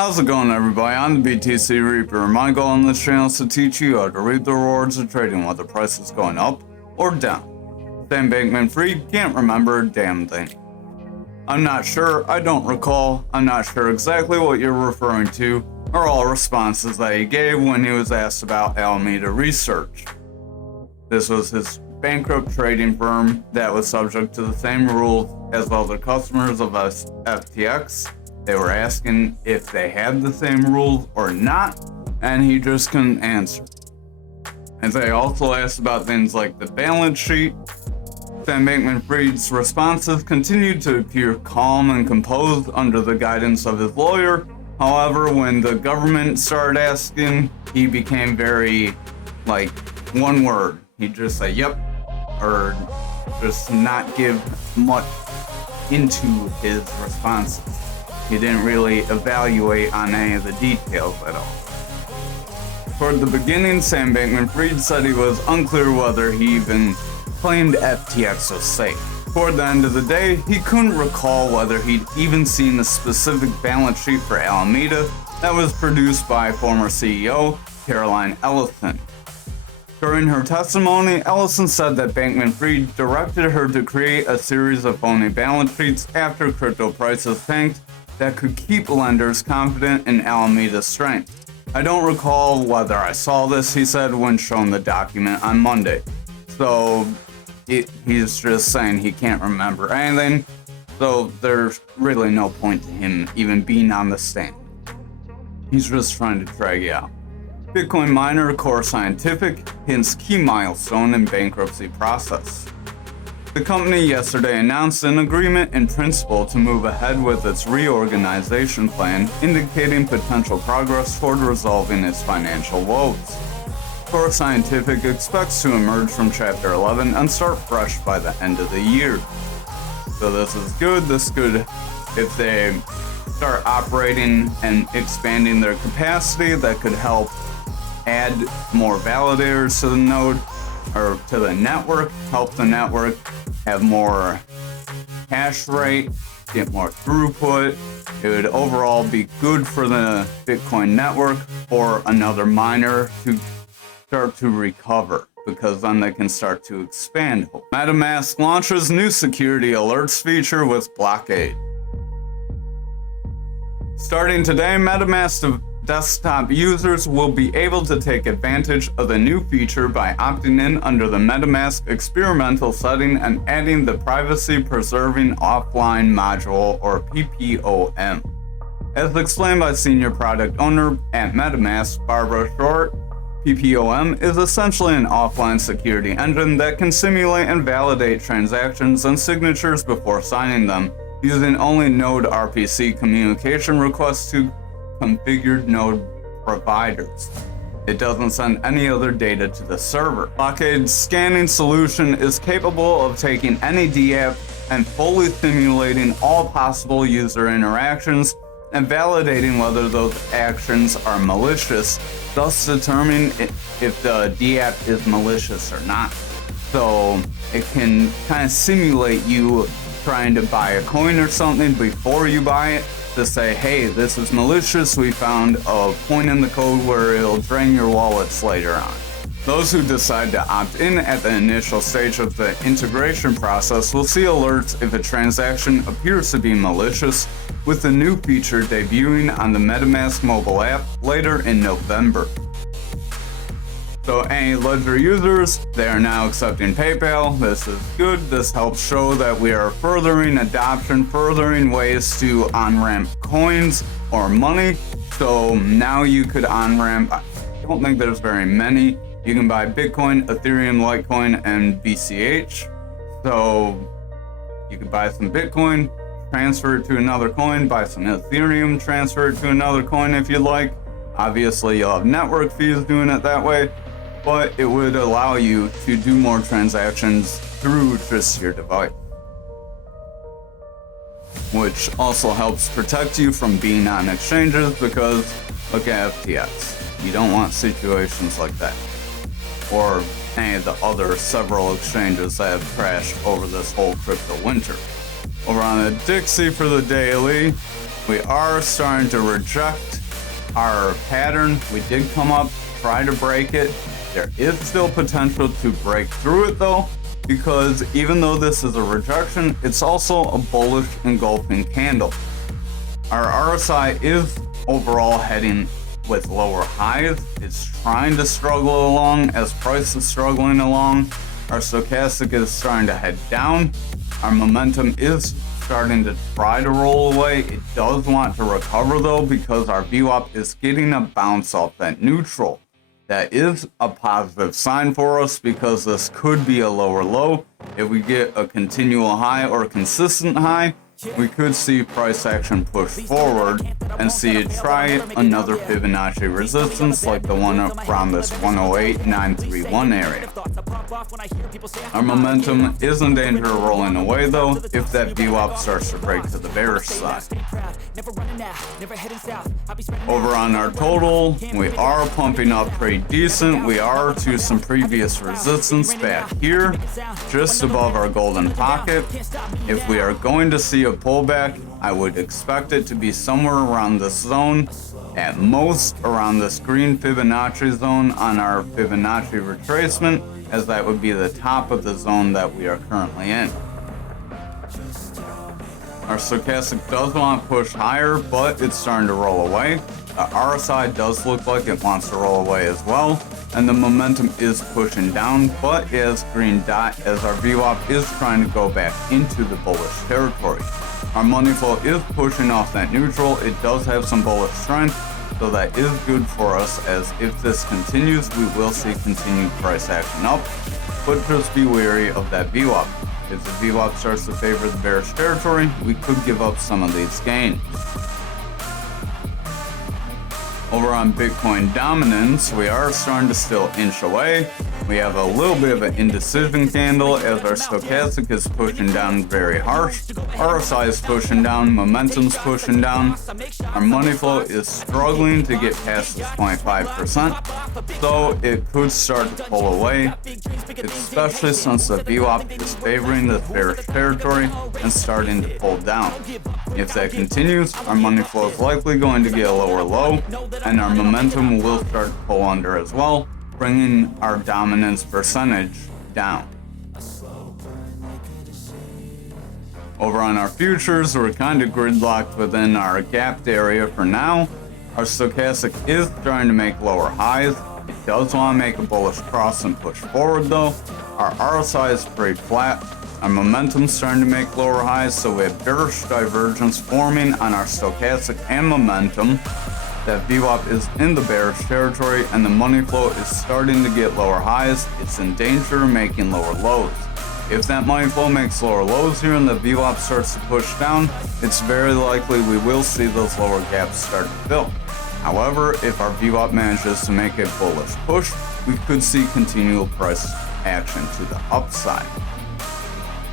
How's it going, everybody? I'm the BTC Reaper. My goal on this channel is to teach you how to reap the rewards of trading, whether price is going up or down. Sam Bankman-Fried can't remember a damn thing. I'm not sure, I don't recall, I'm not sure exactly what you're referring to, or all responses that he gave when he was asked about Alameda Research. This was his bankrupt trading firm that was subject to the same rules as other customers of FTX. They were asking if they had the same rules or not, and he just couldn't answer. And they also asked about things like the balance sheet. Sam Bankman-Fried's responses continued to appear calm and composed under the guidance of his lawyer. However, when the government started asking, he became very, one word. He'd just say, yep, or just not give much into his responses. He didn't really evaluate on any of the details at all. Toward the beginning, Sam Bankman-Fried said he was unclear whether he even claimed FTX was safe. Toward the end of the day, he couldn't recall whether he'd even seen the specific balance sheet for Alameda that was produced by former CEO Caroline Ellison. During her testimony, Ellison said that Bankman-Fried directed her to create a series of phony balance sheets after crypto prices tanked that could keep lenders confident in Alameda's strength. I don't recall whether I saw this, he said when shown the document on Monday. So he's just saying he can't remember anything, so there's really no point to him even being on the stand. He's just trying to drag you out. Bitcoin miner Core Scientific hints key milestone in bankruptcy process. The company yesterday announced an agreement in principle to move ahead with its reorganization plan, indicating potential progress toward resolving its financial woes. Core Scientific expects to emerge from Chapter 11 and start fresh by the end of the year. So this is good. This is good if they start operating and expanding their capacity. That could help add more validators to the node or to the network, help the network have more hash rate, get more throughput. It would overall be good for the Bitcoin network or another miner to start to recover, because then they can start to expand. MetaMask launches new security alerts feature with blockade. Starting today, MetaMask desktop users will be able to take advantage of the new feature by opting in under the MetaMask experimental setting and adding the privacy preserving offline module, or PPOM. As explained by senior product owner at MetaMask, Barbara Short, PPOM is essentially an offline security engine that can simulate and validate transactions and signatures before signing them, using only Node RPC communication requests to configured node providers. It doesn't send any other data to the server. Blockade's scanning solution is capable of taking any DApp and fully simulating all possible user interactions and validating whether those actions are malicious, thus determining if the DApp is malicious or not. So it can kind of simulate you trying to buy a coin or something before you buy it, to say, hey, this is malicious, we found a point in the code where it'll drain your wallets later on. Those who decide to opt in at the initial stage of the integration process will see alerts if a transaction appears to be malicious, with the new feature debuting on the MetaMask mobile app later in November. So any Ledger users, they are now accepting PayPal. This is good. This helps show that we are furthering adoption, furthering ways to on-ramp coins or money. So now you could on-ramp, I don't think there's very many. You can buy Bitcoin, Ethereum, Litecoin, and BCH. So you could buy some Bitcoin, transfer it to another coin, buy some Ethereum, transfer it to another coin if you'd like. Obviously, you'll have network fees doing it that way, but it would allow you to do more transactions through just your device, which also helps protect you from being on exchanges, because look at FTX. You don't want situations like that, or any of the other several exchanges that have crashed over this whole crypto winter. Over on the Dixie for the daily, we are starting to reject our pattern. We did come up, try to break it. There is still potential to break through it though, because even though this is a rejection, it's also a bullish engulfing candle. Our RSI is overall heading with lower highs. It's trying to struggle along as price is struggling along. Our stochastic is starting to head down. Our momentum is starting to try to roll away. It does want to recover though, because our VWAP is getting a bounce off that neutral. That is a positive sign for us, because this could be a lower low. If we get a continual high or a consistent high, we could see price action push forward and see it try another Fibonacci resistance like the one around this 108.931 area. Our momentum is in danger of rolling away though if that VWAP starts to break to the bearish side. Over on our total, we are pumping up pretty decent. We are to some previous resistance back here, just above our golden pocket. If we are going to see a pullback, I would expect it to be somewhere around this zone, at most around this green Fibonacci zone on our Fibonacci retracement, as that would be the top of the zone that we are currently in. Our stochastic does want to push higher, but it's starting to roll away. The RSI does look like it wants to roll away as well, and the momentum is pushing down, but as green dot, as our VWAP is trying to go back into the bullish territory. Our money flow is pushing off that neutral. It does have some bullish strength, so that is good for us, as if this continues, we will see continued price action up, but just be wary of that VWAP. If the VWAP starts to favor the bearish territory, we could give up some of these gains. Over on Bitcoin dominance, we are starting to still inch away. We have a little bit of an indecision candle as our stochastic is pushing down very harsh. RSI is pushing down, momentum's pushing down. Our money flow is struggling to get past this 0.5%, so it could start to pull away, especially since the VWAP is favoring the bearish territory and starting to pull down. If that continues, our money flow is likely going to get a lower low, and our momentum will start to pull under as well, bringing our dominance percentage down. Over on our futures, we're kind of gridlocked within our gapped area for now. Our stochastic is trying to make lower highs. It does want to make a bullish cross and push forward though. Our RSI is pretty flat. Our momentum's starting to make lower highs, so we have bearish divergence forming on our stochastic and momentum. That VWAP is in the bearish territory, and the money flow is starting to get lower highs. It's in danger of making lower lows. If that money flow makes lower lows here and the VWAP starts to push down, it's very likely we will see those lower gaps start to fill. However, if our VWAP manages to make a bullish push, we could see continual price action to the upside.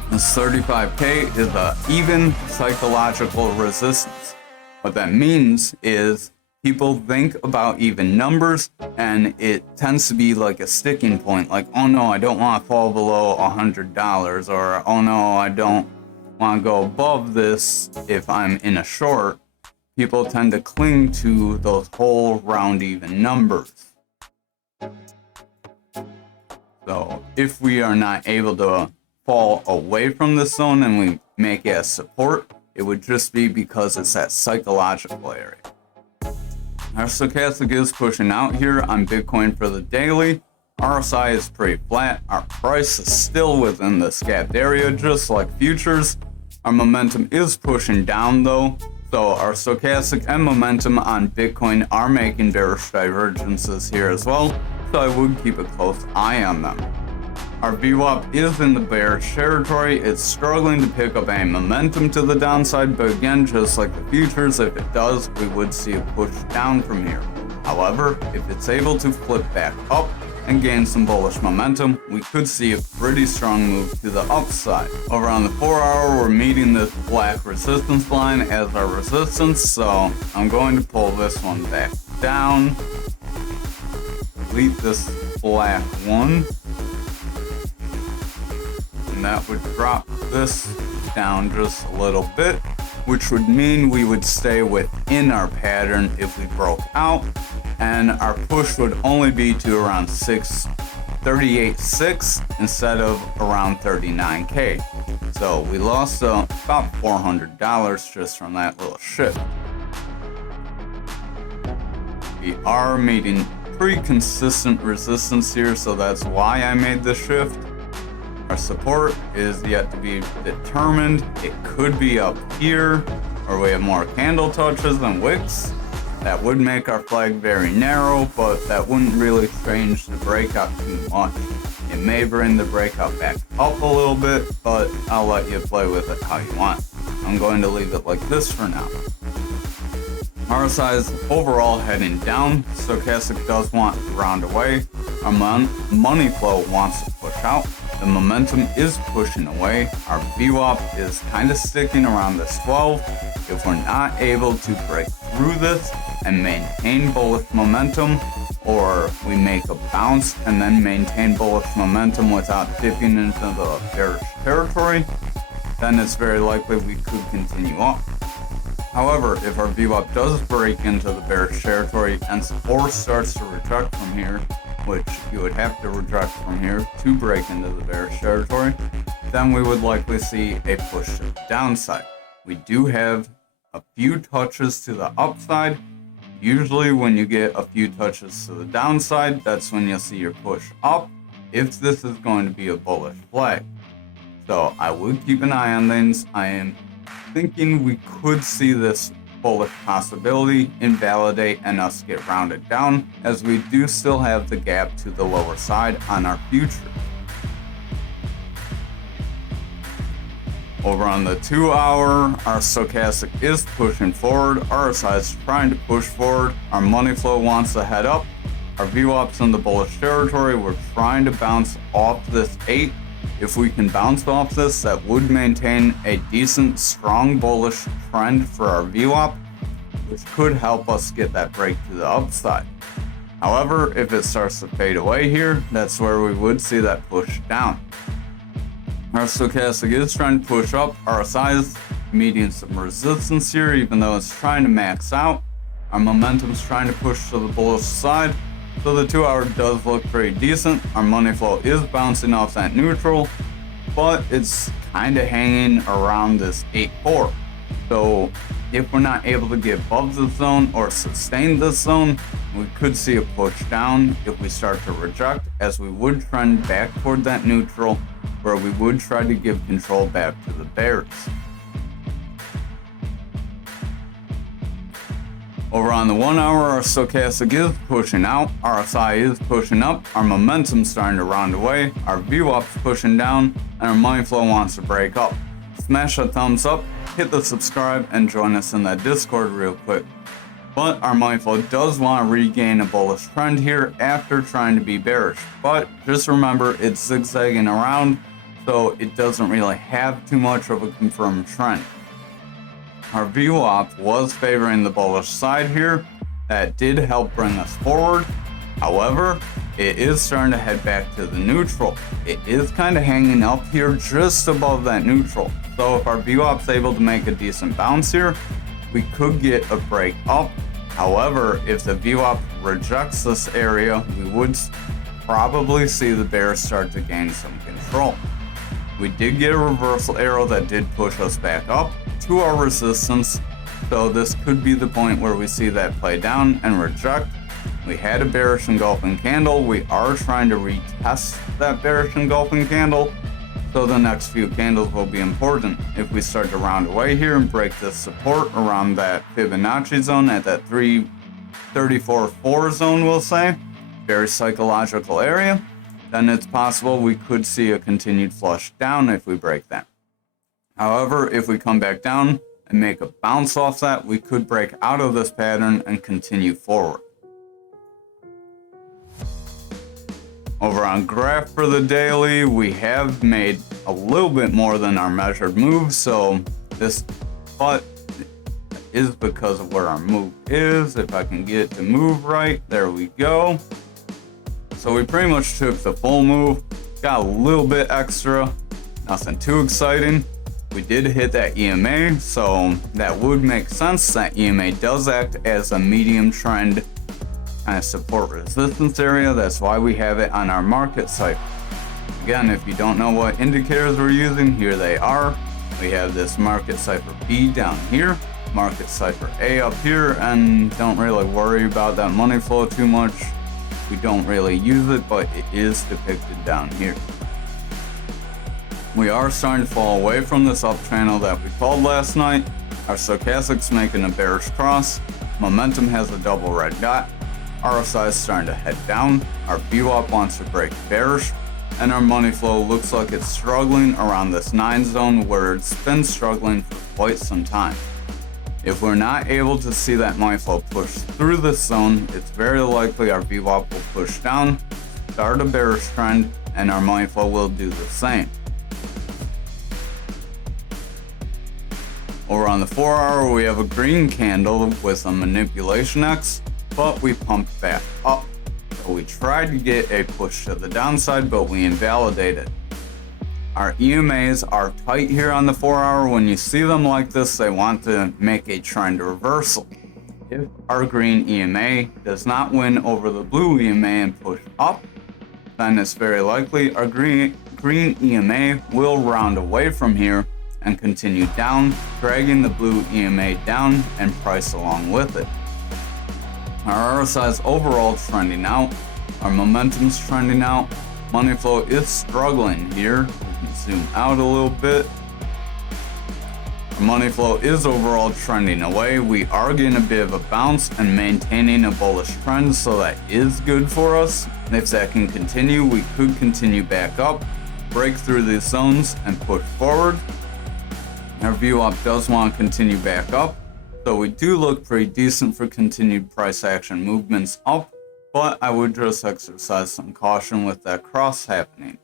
This 35K is an even psychological resistance. What that means is people think about even numbers, and it tends to be like a sticking point, like, oh no, I don't want to fall below $100, or oh no, I don't want to go above this if I'm in a short. People tend to cling to those whole round even numbers. So if we are not able to fall away from this zone and we make it as support, it would just be because it's that psychological area. Our stochastic is pushing out here on Bitcoin for the daily. RSI is pretty flat. Our price is still within this gapped area, just like futures. Our momentum is pushing down though, so our stochastic and momentum on Bitcoin are making bearish divergences here as well, so I would keep a close eye on them. Our VWAP is in the bearish territory. It's struggling to pick up any momentum to the downside, but again, just like the futures, if it does, we would see a push down from here. However, if it's able to flip back up and gain some bullish momentum, we could see a pretty strong move to the upside. Over on the 4 hour, we're meeting this black resistance line as our resistance, so I'm going to pull this one back down, delete this black one, and that would drop this down just a little bit. which would mean we would stay within our pattern if we broke out, and our push would only be to around 38.6 instead of around 39K. So we lost about $400 just from that little shift. We are meeting pretty consistent resistance here, so that's why I made the shift. Our support is yet to be determined. It could be up here, or we have more candle touches than wicks. That would make our flag very narrow, but that wouldn't really change the breakout too much. It may bring the breakout back up a little bit, but I'll let you play with it how you want. I'm going to leave it like this for now. RSI is overall heading down. Stochastic does want to round away. Our money flow wants to push out. The momentum is pushing away. Our VWAP is kind of sticking around this 12. If we're not able to break through this and maintain bullish momentum, or we make a bounce and then maintain bullish momentum without dipping into the bearish territory, then it's very likely we could continue up. However, if our VWAP does break into the bearish territory and or starts to reject from here, which you would have to reject from here to break into the bearish territory, then we would likely see a push to the downside. We do have a few touches to the upside. Usually when you get a few touches to the downside, that's when you'll see your push up, if this is going to be a bullish flag. So I would keep an eye on things. I am thinking we could see this bullish possibility invalidate and us get rounded down, as we do still have the gap to the lower side on our futures. Over on the 2 hour, our stochastic is pushing forward, RSI is trying to push forward, our money flow wants to head up, our VWAP's in the bullish territory, we're trying to bounce off this 8. If we can bounce off this, that would maintain a decent, strong bullish trend for our VWAP, which could help us get that break to the upside. However, if it starts to fade away here, that's where we would see that push down. Our stochastic is trying to push up. RSI is meeting some resistance here, even though it's trying to max out. Our momentum's trying to push to the bullish side. So the 2 hour does look pretty decent. Our money flow is bouncing off that neutral, but it's kind of hanging around this 8.4. So if we're not able to get above this zone or sustain this zone, we could see a push down if we start to reject, as we would trend back toward that neutral, where we would try to give control back to the bears. Over on the 1 hour, our stochastic is pushing out, RSI is pushing up, our momentum's starting to round away, our VWAP's pushing down, and our money flow wants to break up. Smash a thumbs up, hit the subscribe, and join us in that Discord real quick. But our money flow does want to regain a bullish trend here after trying to be bearish. But just remember, it's zigzagging around, so it doesn't really have too much of a confirmed trend. Our VWAP was favoring the bullish side here. That did help bring us forward. However, it is starting to head back to the neutral. It is kind of hanging up here just above that neutral. So if our VWAP's able to make a decent bounce here, we could get a break up. However, if the VWAP rejects this area, we would probably see the bears start to gain some control. We did get a reversal arrow that did push us back up to our resistance, so this could be the point where we see that play down and reject. We had a bearish engulfing candle. We are trying to retest that bearish engulfing candle, so the next few candles will be important. If we start to round away here and break this support around that Fibonacci zone at that 334.4 zone, we'll say, very psychological area, then it's possible we could see a continued flush down if we break that. However, if we come back down and make a bounce off that, we could break out of this pattern and continue forward. Over on graph for the daily, we have made a little bit more than our measured move, so this but is because of where our move is. If I can get it to move right, there we go. So we pretty much took the full move, got a little bit extra, nothing too exciting. We did hit that EMA, so that would make sense. That EMA does act as a medium trend kind of support resistance area. That's why we have it on our market cipher. Again, if you don't know what indicators we're using, here they are. We have this market cipher B down here, market cipher A up here, and don't really worry about that money flow too much. We don't really use it, but it is depicted down here. We are starting to fall away from this up channel that we called last night. Our stochastic's making a bearish cross. Momentum has a double red dot. RSI is starting to head down. Our VWAP wants to break bearish. And our money flow looks like it's struggling around this 9 zone where it's been struggling for quite some time. If we're not able to see that money flow push through this zone, it's very likely our VWAP will push down, start a bearish trend, and our money flow will do the same. Over on the 4 hour, we have a green candle with a manipulation X, but we pumped back up. So we tried to get a push to the downside, but we invalidated. Our EMAs are tight here on the 4 hour. When you see them like this, they want to make a trend reversal. If our green EMA does not win over the blue EMA and push up, then it's very likely our green EMA will round away from here and continue down, dragging the blue EMA down and price along with it. Our RSI is overall trending out. Our momentum's trending out. Money flow is struggling here. We can zoom out a little bit. Our money flow is overall trending away. We are getting a bit of a bounce and maintaining a bullish trend, so that is good for us. If that can continue, we could continue back up, break through these zones, and push forward. Our VWAP does want to continue back up, so we do look pretty decent for continued price action movements up, but I would just exercise some caution with that cross happening.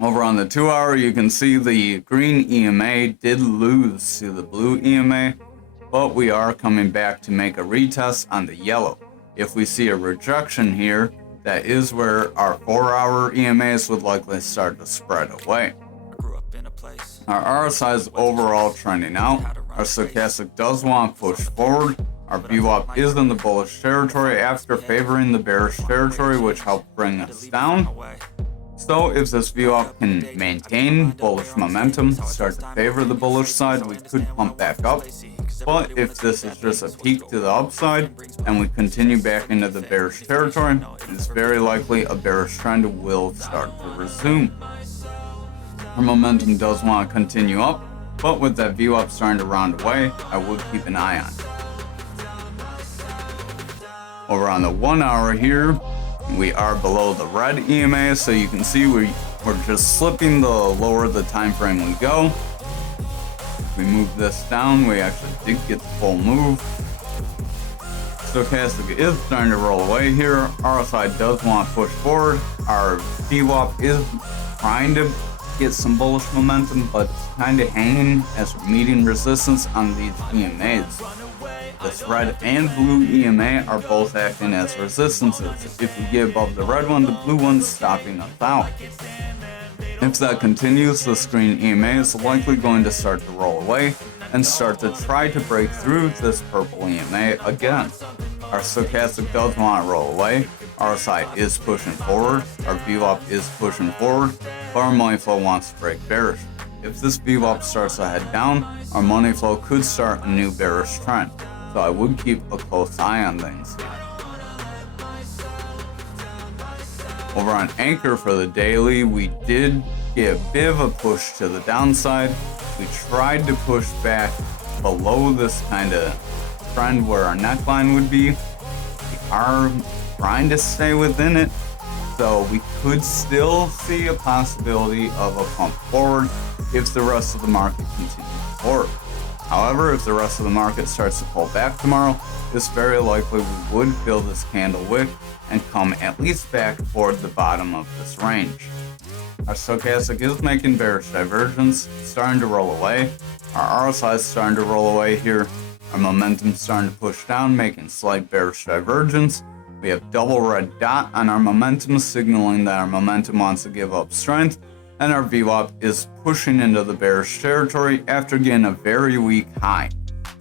Over on the 2 hour, you can see the green EMA did lose to the blue EMA, but we are coming back to make a retest on the yellow. If we see a rejection here, that is where our 4 hour EMAs would likely start to spread away. Our RSI is overall trending out. Our stochastic does want to push forward. Our VWAP is in the bullish territory after favoring the bearish territory, which helped bring us down. So if this VWAP can maintain bullish momentum, start to favor the bullish side, we could pump back up. But if this is just a peak to the upside and we continue back into the bearish territory, it's very likely a bearish trend will start to resume. Our momentum does want to continue up, but with that VWAP starting to round away, I would keep an eye on it. Over on the 1 hour here, we are below the red EMA, so you can see we're just slipping the lower the time frame we go. If we move this down, we actually did get the full move. Stochastic is starting to roll away here. RSI does want to push forward. Our VWAP is trying to get some bullish momentum, but it's kind of hanging as we're meeting resistance on these EMAs. This red and blue EMA are both acting as resistances. If we get above the red one, the blue one's stopping us out. If that continues, the green EMA is likely going to start to roll away and start to try to break through this purple EMA again. Our stochastic does want to roll away. RSI is pushing forward. Our VWAP is pushing forward, but our money flow wants to break bearish. If this VWAP starts to head down, our money flow could start a new bearish trend. So I would keep a close eye on things here. Over on Anchor for the daily, we did get a bit of a push to the downside. We tried to push back below this kind of trend where our neckline would be. We are trying to stay within it, so we could still see a possibility of a pump forward if the rest of the market continues forward. However, if the rest of the market starts to pull back tomorrow, it's very likely we would fill this candle wick and come at least back toward the bottom of this range. Our stochastic is making bearish divergence, starting to roll away. Our RSI is starting to roll away here. Our momentum is starting to push down, making slight bearish divergence. We have double red dot on our momentum, signaling that our momentum wants to give up strength. and our VWAP is pushing into the bearish territory after getting a very weak high.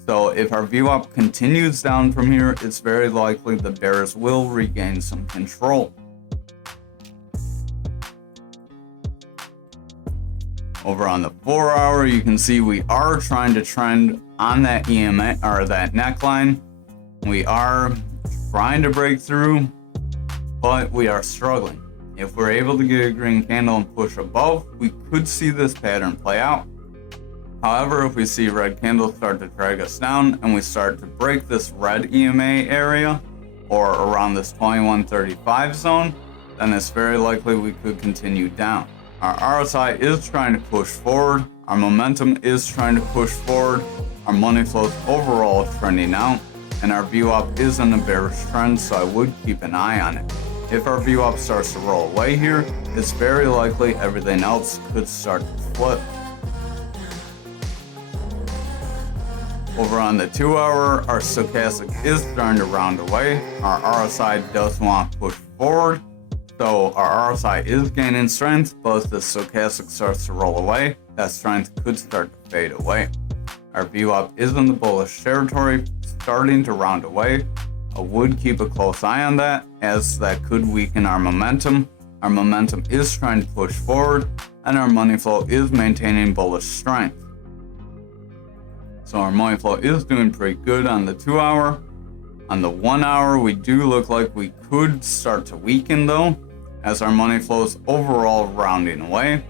So if our VWAP continues down from here, it's very likely the bears will regain some control. Over on the 4 hour, you can see we are trying to trend on that EMA or that neckline. We are trying to break through, but we are struggling. If we're able to get a green candle and push above, we could see this pattern play out. However, if we see red candles start to drag us down and we start to break this red EMA area or around this 2135 zone, then it's very likely we could continue down. Our RSI is trying to push forward, our momentum is trying to push forward, our money flow is overall trending out, and our VWAP is in a bearish trend, so I would keep an eye on it. If our VWAP starts to roll away here, it's very likely everything else could start to flip. Over on the 2 hour, our stochastic is starting to round away, our RSI does want to push forward. So our RSI is gaining strength, but if the stochastic starts to roll away, that strength could start to fade away. Our VWAP is in the bullish territory, starting to round away. I would keep a close eye on that, as that could weaken our momentum. Our momentum is trying to push forward, and our money flow is maintaining bullish strength. So our money flow is doing pretty good on the 2 hour. On the 1 hour, we do look like we could start to weaken though, as our money flow is overall rounding away.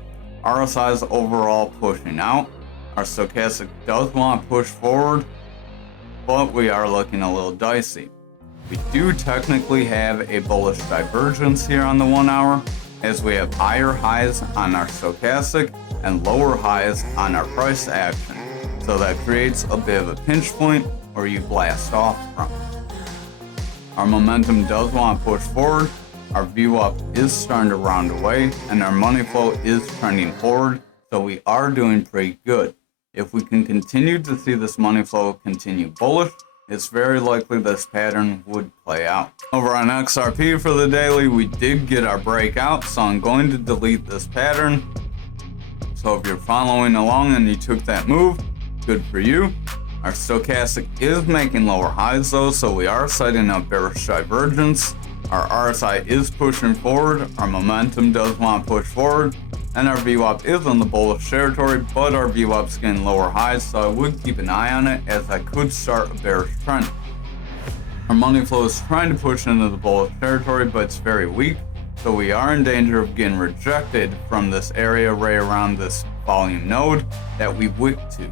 RSI is overall pushing out. Our stochastic does want to push forward, but we are looking a little dicey. We do technically have a bullish divergence here on the 1 hour, as we have higher highs on our stochastic and lower highs on our price action. So that creates a bit of a pinch point where you blast off from. Our momentum does want to push forward, our VWAP is starting to round away, and our money flow is trending forward, so we are doing pretty good. If we can continue to see this money flow continue bullish, it's very likely this pattern would play out. Over on XRP for the daily, we did get our breakout, so I'm going to delete this pattern. So if you're following along and you took that move, good for you. Our stochastic is making lower highs though, so we are setting up bearish divergence. Our RSI is pushing forward, our momentum does want to push forward, and our VWAP is in the bullish territory, but our VWAP is getting lower highs, so I would keep an eye on it, as that could start a bearish trend. Our money flow is trying to push into the bullish territory, but it's very weak, so we are in danger of getting rejected from this area right around this volume node that we wick to.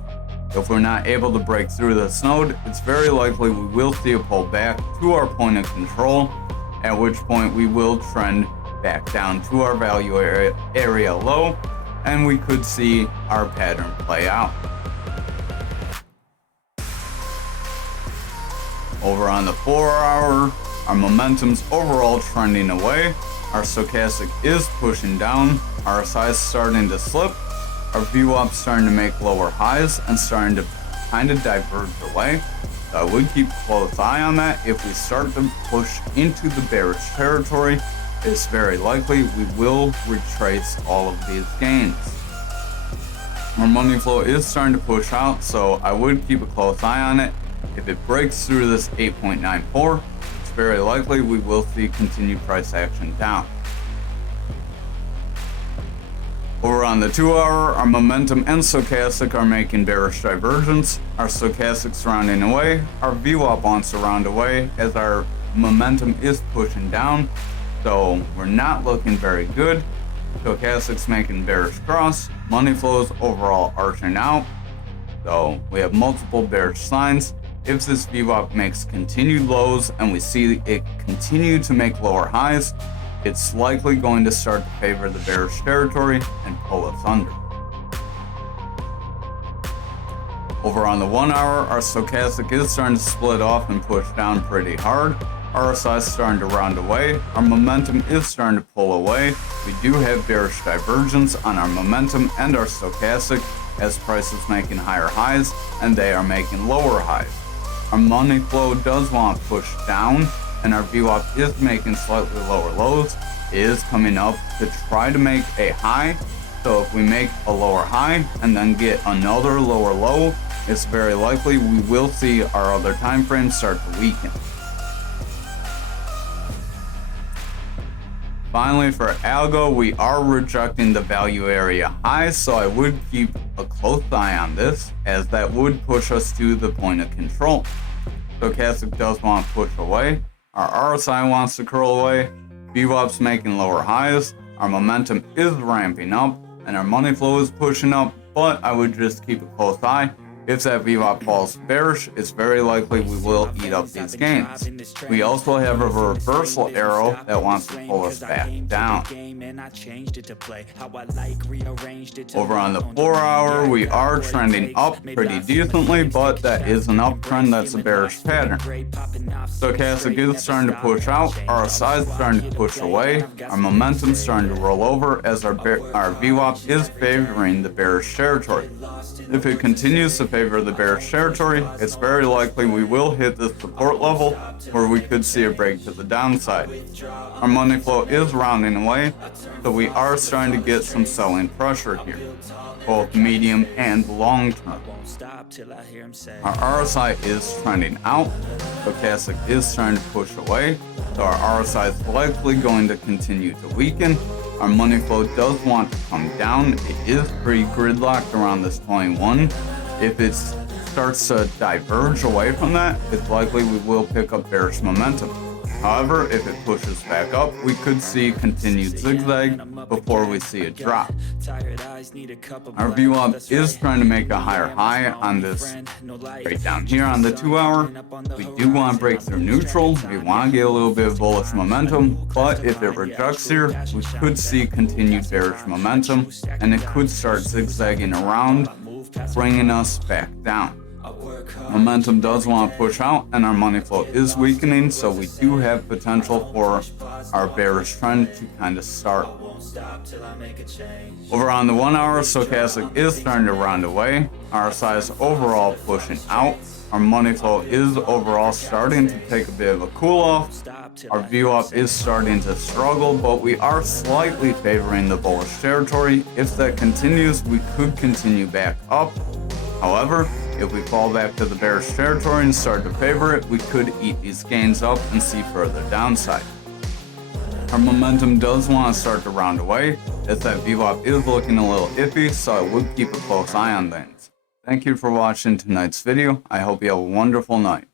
If we're not able to break through this node, it's very likely we will see a pullback to our point of control, at which point we will trend back down to our value area low, and we could see our pattern play out. Over on the 4 hour, our momentum's overall trending away, our stochastic is pushing down, RSI is starting to slip, our VWAP starting to make lower highs and starting to kind of diverge away. So I would keep a close eye on that. If we start to push into the bearish territory, it's very likely we will retrace all of these gains. Our money flow is starting to push out, so I would keep a close eye on it. If it breaks through this 8.94, it's very likely we will see continued price action down. Over on the 2 hour, our momentum and stochastic are making bearish divergence. Our stochastic's rounding away, our VWAP wants to round away as our momentum is pushing down. So we're not looking very good. Stochastic's making bearish cross, money flows overall arching out. So we have multiple bearish signs. If this VWAP makes continued lows and we see it continue to make lower highs, it's likely going to start to favor the bearish territory and pull us under. Over on the 1 hour, our stochastic is starting to split off and push down pretty hard. RSI is starting to round away. Our momentum is starting to pull away. We do have bearish divergence on our momentum and our stochastic, as price is making higher highs and they are making lower highs. Our money flow does want to push down, and our VWAP is making slightly lower lows. It is coming up to try to make a high, So if we make a lower high and then get another lower low, it's very likely we will see our other time frames start to weaken. Finally, for algo, we are rejecting the value area highs, so I would keep a close eye on this, as that would push us to the point of control. Stochastic does want to push away, our RSI wants to curl away, VWAP's making lower highs, our momentum is ramping up, and our money flow is pushing up, but I would just keep a close eye. If that VWAP falls bearish, it's very likely we will eat up these gains. We also have a reversal arrow that wants to pull us back down. Over on the 4 hour, we are trending up pretty decently, but that is an uptrend that's a bearish pattern. Stochastic is starting to push out, RSI is starting to push away, our momentum is starting to roll over as our VWAP is favoring the bearish territory. If it continues to favor the bearish territory, it's very likely we will hit this support level where we could see a break to the downside. Our money flow is rounding away, so we are starting to get some selling pressure here, both medium and long term. Our RSI is trending out, stochastic is starting to push away, so our RSI is likely going to continue to weaken. Our money flow does want to come down. It is pretty gridlocked around this 21. If it starts to diverge away from that, it's likely we will pick up bearish momentum. However, if it pushes back up, we could see continued zigzag before we see a drop. Our VWAP is trying to make a higher high on this right down here on the 2 hour. We do want to break through neutral. We want to get a little bit of bullish momentum, but if it rejects here, we could see continued bearish momentum, and it could start zigzagging around, bringing us back down. Momentum does want to push out, and our money flow is weakening, so we do have potential for our bearish trend to kind of start. Over on the 1 hour, stochastic is starting to round away. RSI is overall pushing out. Our money flow is overall starting to take a bit of a cool off. Our VWAP is starting to struggle, but we are slightly favoring the bullish territory. If that continues, we could continue back up. However, if we fall back to the bearish territory and start to favor it, we could eat these gains up and see further downside. Our momentum does want to start to round away, as that VWAP is looking a little iffy, so I would keep a close eye on things. Thank you for watching tonight's video. I hope you have a wonderful night.